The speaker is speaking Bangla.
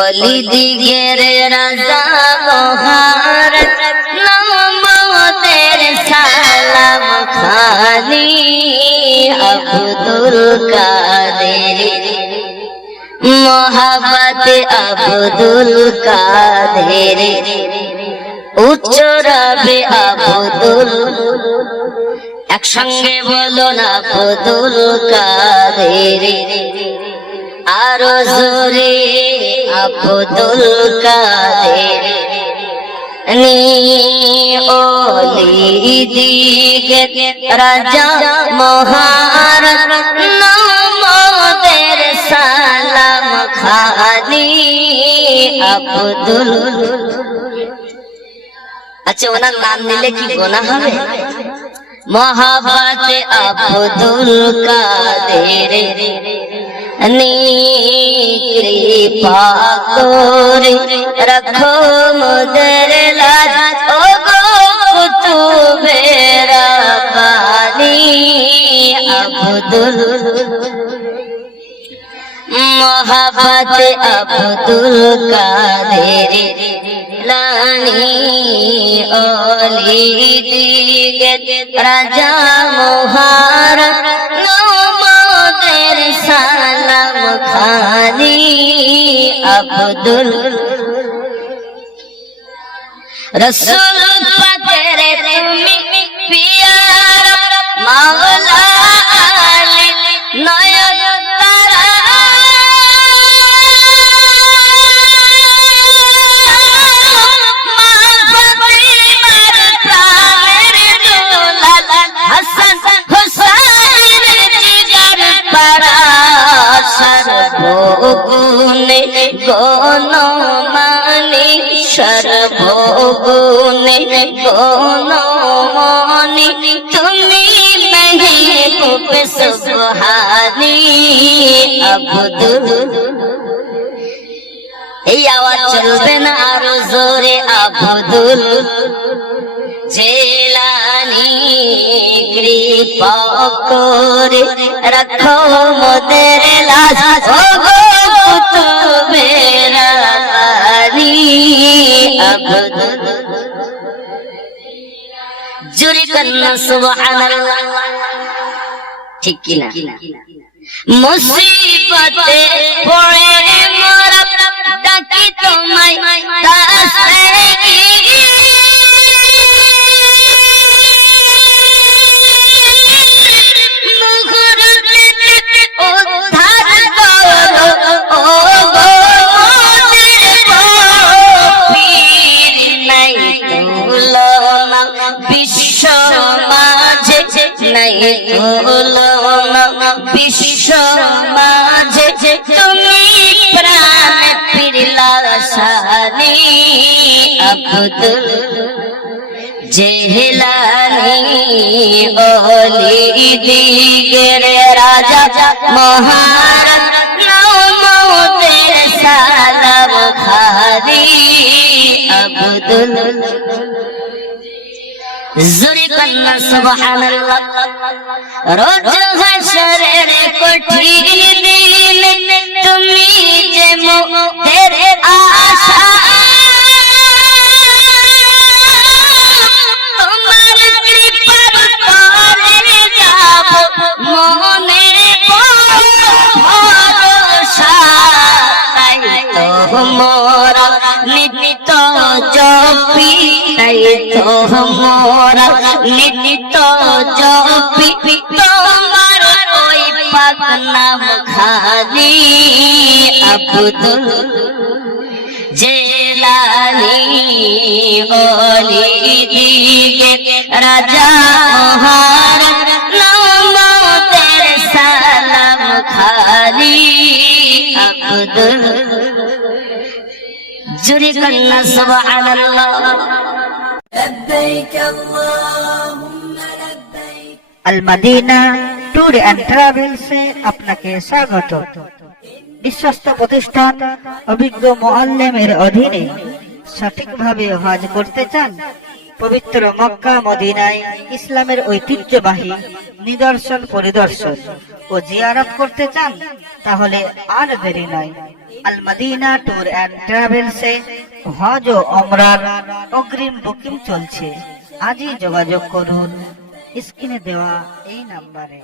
অলি দিগের রাজা মহারাজ নমতের সালাম খানি আব্দুল কাদের মোহাব্বত আব্দুল কাদের উচ্চ রবে আব্দুল একসঙ্গে বলো না আব্দুল কাদের আরো জোরে আব্দুল কাদের ওলি দিগের রাজা মহারাজ নমতের সালাম খানি আব্দুল। আচ্ছা ওনার নাম নিলে কি গোনা হবে? মোহাব্বত আব্দুল কাদের কৃপা করে রাখো মোদের লাজ ও গো কুতুবে রাব্বানি আব্দুল। মোহাব্বত আব্দুল কাদের লানি ওলি দিগের রাজা মহারাজ নমতের সালাম খানি আব্দুল। রসুল পাকের তুমি পিয়ারা মাওলা আলী নয়ন তারা সর্বগুণে গণমানি সর্বগুণে গণমানি তুমি মেহবুব সুবহানি আব্দুল। এই আওয়াজ চলবে না আরো জোরে আব্দুল জেলানি কৃপা করে রাখো মোদের লাজ ও গো কুতুবে রাব্বানি আব্দুল। জোরে কন্না সুবহানাল্লাহ ঠিক কি না? মুসিবতে পড়ে মোরা ডাকি তোমায় দাস্তাগি বিশ্ব মাঝে তুমি প্রাণ ফিরলা সানি আব্দুল জেলানি ওলি দিগের রাজা মহারাজ নমতের সালাম খানি আব্দুল। জোরে কন্না সুবহানাল্লাহ। রোজ হাশরের কঠিন দিন তুমি যে মোদের আশা তোমার কৃপার তরে যাব মনের ভরসা তাই তো মোরা নিত্য জপি তাই তো মোরা নিত্য জপি তোমার ওই পাক নাম খানি আব্দুল জেলানি ওলি দিগের রাজা মহারাজ নমতের সালাম খানি আব্দুল। জোরে কন্না সুবহানাল্লাহ। আল মদিনা ট্যুর এন্ড ট্রাভেলস এ আপনাকে স্বাগত। বিশ্বস্ত প্রতিষ্ঠান অভিজ্ঞ মুআল্লিমের অধীনে সঠিকভাবে হজ করতে চান? পবিত্র মক্কা মদিনায় ইসলামের ঐতিহ্যবাহী নিদর্শন পরিদর্শন ও জিয়ারত করতে চান? তাহলে আর দেরি নয়, আল মদিনা ট্যুর অ্যান্ড ট্রাভেলসে হজ ও ওমরার অগ্রিম বুকিং চলছে। আজই যোগাযোগ করুন স্ক্রিনে দেওয়া এই নাম্বারে।